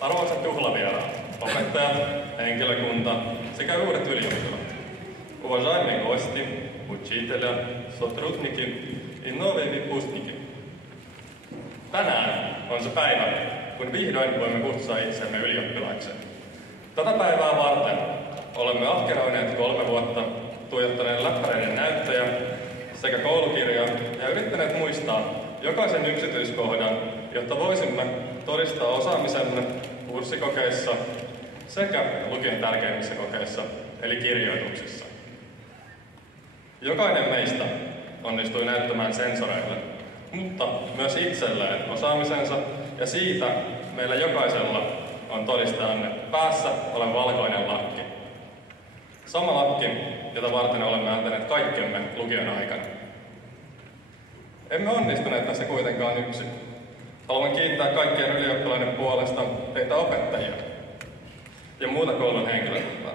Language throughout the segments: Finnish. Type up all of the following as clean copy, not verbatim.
Arvoisat juhlavieraat, opettajat, henkilökunta sekä uudet ylioppilaat. Уважаемые гости, учителя, сотрудники и новые выпускники. Tänään on se päivä, kun vihdoin voimme kutsua itsemme ylioppilaiksi. Tätä päivää varten olemme ahkeroineet 3 vuotta, tuijottaneet läppäreiden näyttöjä sekä koulukirjaa ja yrittäneet muistaa jokaisen yksityiskohdan, jotta voisimme todistaa osaamisemme kurssikokeissa sekä lukion tärkeimmissä kokeissa, eli kirjoituksissa. Jokainen meistä onnistui näyttämään sensoreille, mutta myös itselleen osaamisensa, ja siitä meillä jokaisella on todistajanne päässä oleva valkoinen lakki. Sama lakki, jota varten olemme antaneet kaikkemme lukion aikana. Emme onnistuneet tässä kuitenkaan yksin. Haluan kiittää kaikkien ylioppilaiden puolesta teitä opettajia ja muuta koulun henkilökuntaa.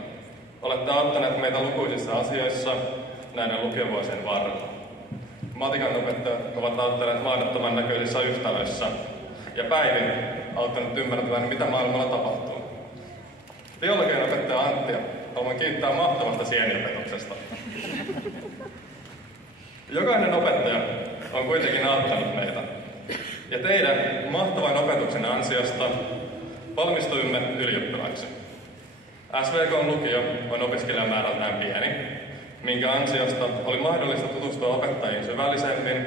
Olette auttaneet meitä lukuisissa asioissa näiden lukiovuosien varrella. Matikan opettajat ovat auttaneet mahdottoman näköisissä yhtälöissä ja Päivi auttanut ymmärtämään, mitä maailmalla tapahtuu. Biologian opettaja Anttia haluan kiittää mahtavasta sieniopetuksesta. Jokainen opettaja on kuitenkin auttanut meitä. Ja teidän mahtavan opetuksen ansiosta valmistuimme ylioppilaiksi. SVK-lukio on opiskelijamäärältään pieni, minkä ansiosta oli mahdollista tutustua opettajiin syvällisemmin,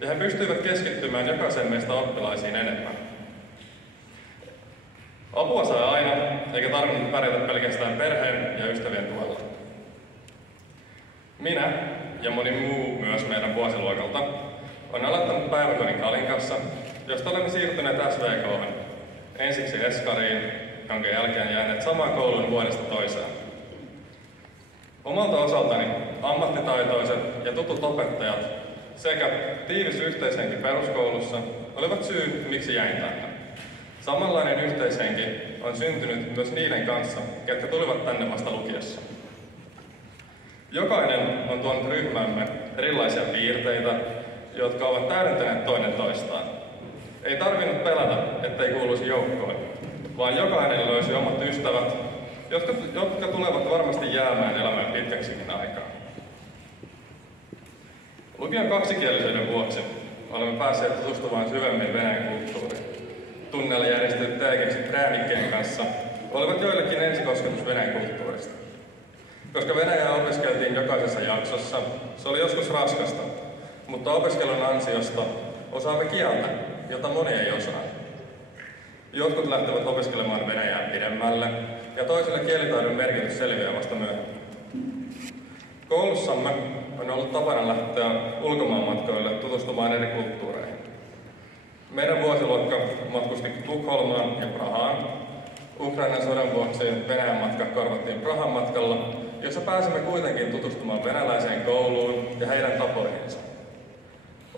ja he pystyivät keskittymään jokaisen meistä oppilaisiin enemmän. Apua sai aina, eikä tarvinnut pärjätä pelkästään perheen ja ystävien tuella. Minä ja moni muu myös meidän vuosiluokalta on aloittanut päiväkodin Kalinkassa, josta olemme siirtyneet SVK:hen, ensiksi Eskariin, jonka jälkeen jääneet samaan kouluun vuodesta toiseen. Omalta osaltani ammattitaitoiset ja tutut opettajat sekä tiivis yhteishenki peruskoulussa olivat syy, miksi jäin tänne. Samanlainen yhteishenki on syntynyt myös niiden kanssa, ketkä tulivat tänne vasta lukiossa. Jokainen on tuonut ryhmämme erilaisia piirteitä, jotka ovat täydentäneet toinen toistaan. Ei tarvinnut pelätä, ettei kuuluisi joukkoon, vaan jokainen löysi omat ystävät, jotka tulevat varmasti jäämään elämään pitkäksikin aikaa. Lukion kaksikielisyyden vuoksi olemme päässeet tutustumaan syvemmin Venäjän kulttuuriin. Tunneilla järjestetyt teekeksit Präänikkeen kanssa olivat joillekin ensikosketus Venäjän kulttuurista. Koska Venäjää opiskeltiin jokaisessa jaksossa, se oli joskus raskasta, mutta opiskelun ansiosta osaamme kieltä, jota moni ei osaa. Jotkut lähtevät opiskelemaan venäjää pidemmälle, ja toisille kielitaidon merkitys selviää vasta myöhemmin. Koulussamme on ollut tapana lähteä ulkomaanmatkoille tutustumaan eri kulttuureihin. Meidän vuosiluokka matkusti Tukholmaan ja Prahaan. Ukrainan sodan vuoksi Venäjän matka korvattiin Prahan matkalla, jossa pääsimme kuitenkin tutustumaan venäläiseen kouluun ja heidän tapoihinsa.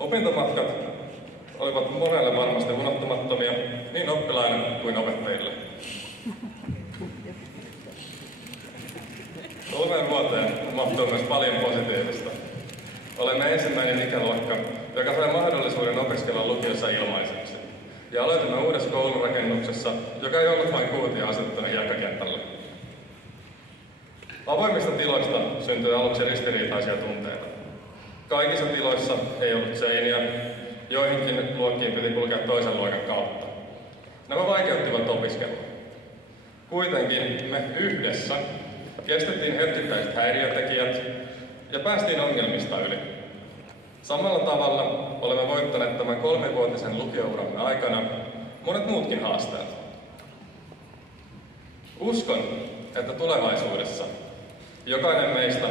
Opintomatkat olivat monelle varmasti unohtumattomia, niin oppilaille kuin opettajille. 3 vuoteen mahtuu myös paljon positiivista. Olemme ensimmäinen ikäluokka, joka sai mahdollisuuden opiskella lukiossa ilmaiseksi. Ja aloitimme uudessa koulurakennuksessa, joka ei ollut vain kuutio asettuna hiekkakentällä. Avoimista tiloista syntyi aluksi ristiriitaisia tunteita. Kaikissa tiloissa ei ollut seiniä, joihinkin luokkiin piti kulkea toisen luokan kautta. Nämä vaikeuttivat opiskelua. Kuitenkin me yhdessä kestettiin hetkittäiset häiriötekijät ja päästiin ongelmista yli. Samalla tavalla olemme voittaneet tämän 3-vuotisen lukiouramme aikana monet muutkin haasteet. Uskon, että tulevaisuudessa jokainen meistä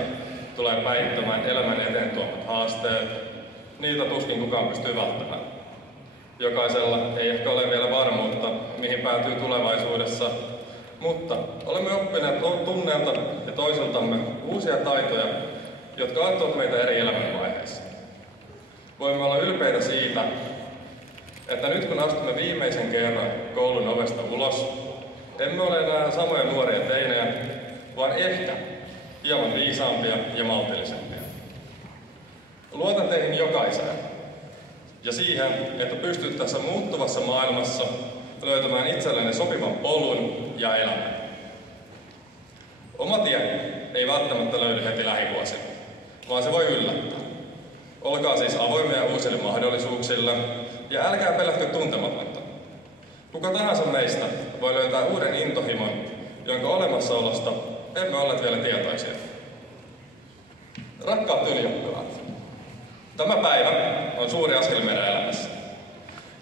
tulee päivittämään elämän eteen tuomat haasteet. Niitä tuskin kukaan pystyy välttämään. Jokaisella ei ehkä ole vielä varmuutta, mihin päätyy tulevaisuudessa, mutta olemme oppineet tunneilta ja toisiltamme uusia taitoja, jotka auttavat meitä eri elämänvaiheissa. Voimme olla ylpeitä siitä, että nyt kun astumme viimeisen kerran koulun ovesta ulos, emme ole enää samoja nuoria teinejä, vaan ehkä hieman viisaampia ja maltillisempia. Luotan teihin jokaiseen ja siihen, että pystyt tässä muuttuvassa maailmassa löytämään itsellenne sopivan polun ja elämän. Oma tie ei välttämättä löydy heti lähivuosina, vaan se voi yllättää. Olkaa siis avoimia uusille mahdollisuuksille ja älkää pelätkö tuntematonta. Kuka tahansa meistä voi löytää uuden intohimon, jonka olemassaolosta emme olleet vielä tietoisia. Rakkaat ylioppilaat, tämä päivä on suuri askel meidän elämässä,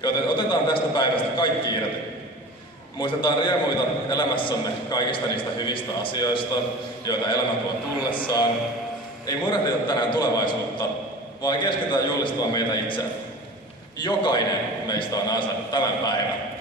joten otetaan tästä päivästä kaikki irti. Muistetaan riemuita elämässämme kaikista niistä hyvistä asioista, joita elämä tuo tullessaan. Ei murehdita tänään tulevaisuutta, vaan keskitytään julistamaan meitä itseään. Jokainen meistä on ansainnut tämän päivän.